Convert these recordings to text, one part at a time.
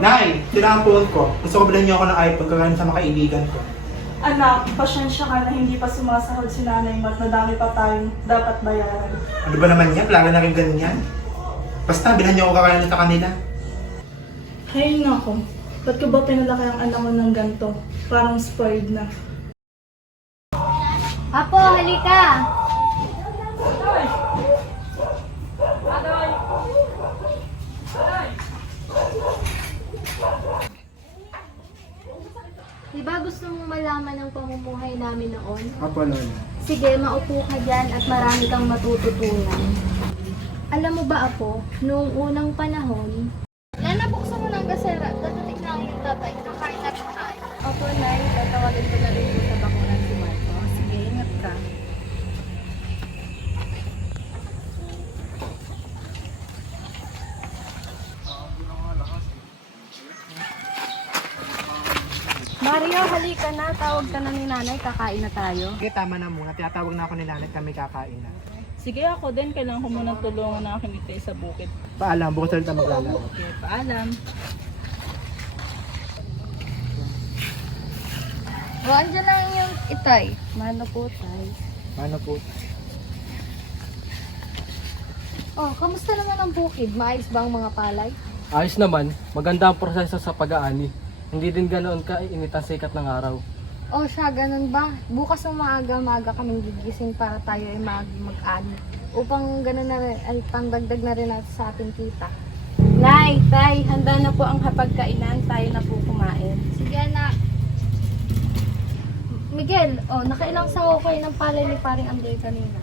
Nay, sila ang phone ko. Gusto ko bilhin niyo ako ng iPhone kagaya sa mga kaibigan ko. Anak, pasensya ka na hindi pa sumasahod si nanay mo at madami pa tayong dapat bayaran. Ano ba naman yan? Plaga na rin ganyan. Basta, bilhan niyo ako kagaya sa kanila. Hay nako, ba't ko ba pinalaki ang anak ko ng ganito? Parang spoiled na. Apo, halika! Diba gusto mong malaman ang pamumuhay namin noon? Apo, Lola. Sige, maupo ka dyan at marami kang matututunan. Alam mo ba, Apo, noong unang panahon, nabuksan mo ng gasera, dadating na yung tatay, kakain na rin tayo. Opo, Nay, tatawagin ko na rin po sa bakuran si Marco. Sige, ingat ka. Mario, halika na. Tawag ka na ni nanay, kakain na tayo. Sige, tama na muna. Tinatawag na ako ni nanay kami kakain na. Sige, ako din. Kailangan ko munang tulungan na aking itay sa bukid. Paalam, bukas ulit tayo maglalaro. Okay, paalam. O, andyan lang yung itay. Mano po, tay. Paano po? Oh, kamusta naman ang bukid? Maayos ba ang mga palay? Ayos naman, maganda ang proseso sa pag-aani. Hindi din ganoon ka-init ang sikat ng araw. Oh, siya, ganun ba? Bukas ng maaga kaming gigising para tayo ay mag-ani. Upang ganun na rin, ay pangdagdag na rin natin sa ating kita. Nay, tay, handa na po ang hapagkainan. Tayo na po kumain. Sige, anak. Miguel, oh, nakailang sawo kayo ng palay ni paring Andre kanina.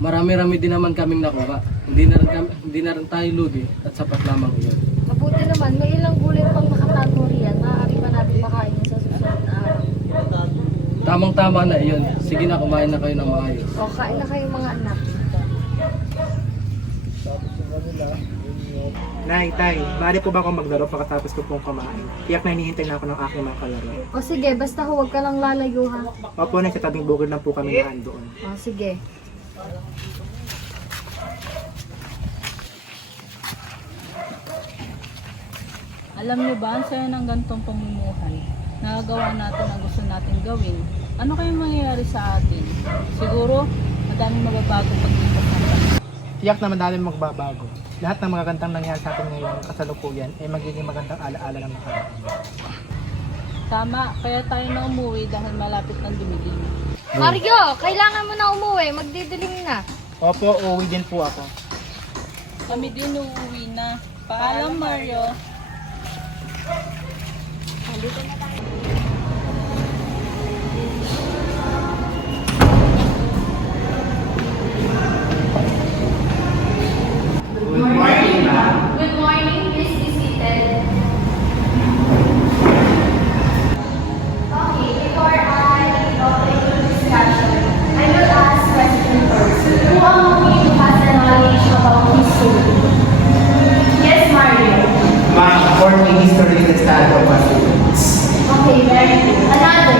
Marami-rami din naman kaming nakuha. Hindi na rin tayo lugi at sapat lamang iyon. Mabuti naman, may ilang gulay pang nakatago riyan. Maaari pa natin makain sa susunod na araw. Tamang-tama na iyon. Sige na, kumain na kayo ng maayos. O, kain na kayo mga anak. Nay, tay, maaari po ba akong maglaro pagkatapos ko pong kumain? Tiyak na hinihintay na ako ng aking mga kalaro. O sige, basta huwag ka lang lalayo ha. Opo, nay, sa tabing bukid lang po kami naan doon. O sige. Alam niyo ba, ang saya ng ganitong pamumuhay. Nagagawa natin ang gusto natin gawin. Ano kayang mangyayari sa atin? Siguro, madaming mababago paglipas ng panahon. Tiyak na madaming magbabago. Lahat ng magagandang nangyari sa atin ngayon, kasalukuyan, ay magiging magandang alaala ng nakaraan. Tama, kaya tayo na umuwi dahil malapit ng dumilim. Mario, kailangan mo na umuwi. Magdidilim na. Opo, uuwi din po ako. Kami din uuwi na. Paalam, Mario. Good morning, ma'am. Good morning, please be seated. Okay, before I go into discussion, I will ask question first. Who among you has a knowledge about history? Yes, Mario. Ma'am, for me, history is the study of Philippines. Okay, very good. Another.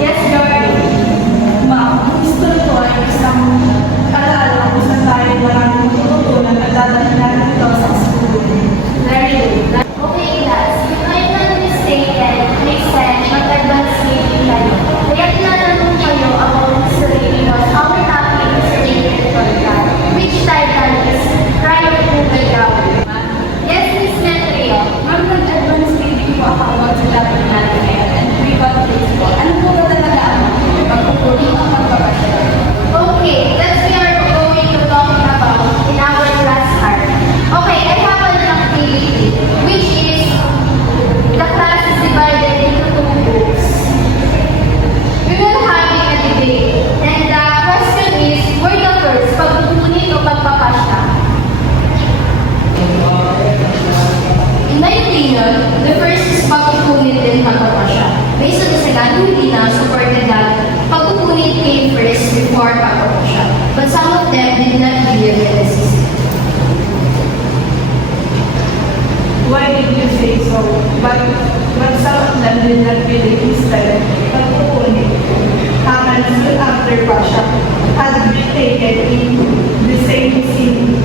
Yes, Jordan. Ma'am, gusto ko ay isang alaala kung saan tayo maraming tututunan at dadalhin natin ito sa school. Very good. Okay, class. If I'm not mistaken, they said mag-advance reading tayo. Kaya tinatanong kayo about history because our topic is related to that, which title is Crime of Google Gawin. Yes, Miss Metrio. Ma'am, nag-advance reading po ako about sa dapat natin ngayon and private place po. Ano po ba talaga ang pagpupuli ang pagbabasya? Okay, that's we are going to talk about in our class part. Okay, I have an activity, which is the class is divided into two groups. We will having a debate, and the question is, where the first, pagpupunit o pagpapasya? In my opinion, the first is pagpupunit and pagpapasya. Based on the second, hindi na supported that pagpupunit came first before pagpapasya. But some of them did not give this. Why did you say so? But some of them did not believe instead pagpupunit. Haman soon after Pasha had been taken in the same scene.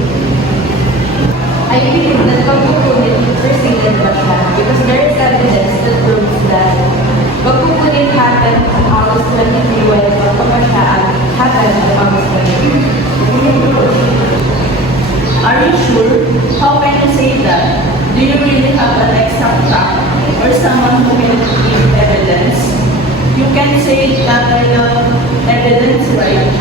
I believe that pagkukunin perceived ba siya because there is evidence that proves that pagkukunin happened on August 23 while pagpapasyaan happened on August 23. Are you sure? How can you say that? Do you really have an exact fact or someone who can give evidence? You can say that I have evidence, right?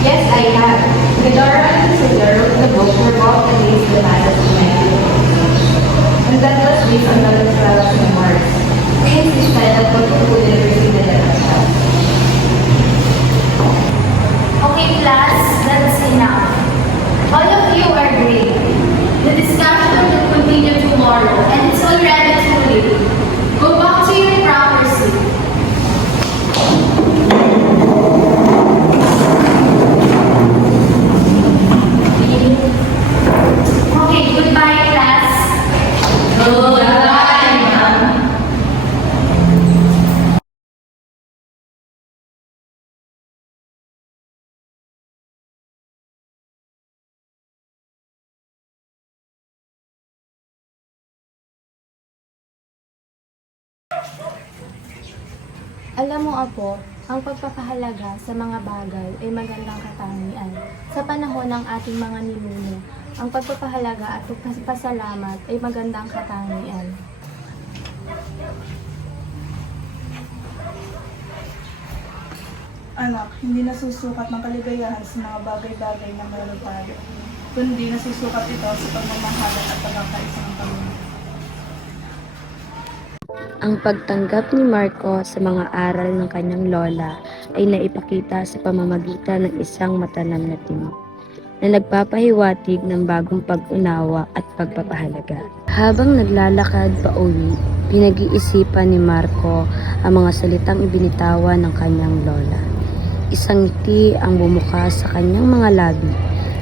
Yes, I have. Fedora and Cecilia wrote the book Revolt Against the Masses of and that was based on the Venezuela's memoirs. We insisted that pagkukunin perceived ba siya. Okay, class, that's enough. All of you are great. The discussion will continue tomorrow, and it's already too late. Go back to your proper seat. Okay, goodbye, class. Goodbye, ma'am. Alam mo, Apo, ang pagpapahalaga sa mga bagay ay magandang katangian. Sa panahon ng ating mga ninuno, ang pagpapahalaga at pagpapasalamat ay magandang katangian. Anak, hindi nasusukat ng kaligayahan sa mga bagay-bagay na meron tayo, kundi nasusukat ito sa pagmamahalan at pagkakaisa ng Panginoon. Ang pagtanggap ni Marco sa mga aral ng kanyang lola ay naipakita sa pamamagitan ng isang matanam na tinig na nagpapahiwatig ng bagong pag-unawa at pagpapahalaga. Habang naglalakad pa uwi, pinag-iisipan ni Marco ang mga salitang ibinitawan ng kanyang lola. Isang ngiti ang bumukas sa kanyang mga labi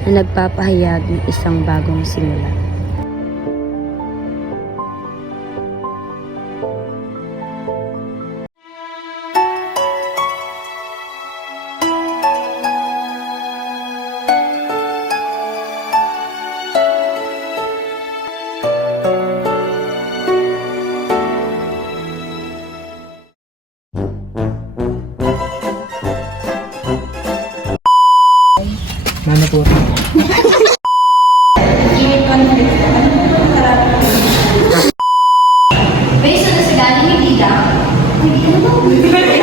na nagpapahayag ng isang bagong simula. Ano po? Based on the sagaling hindi lang. Hindi, ano ba?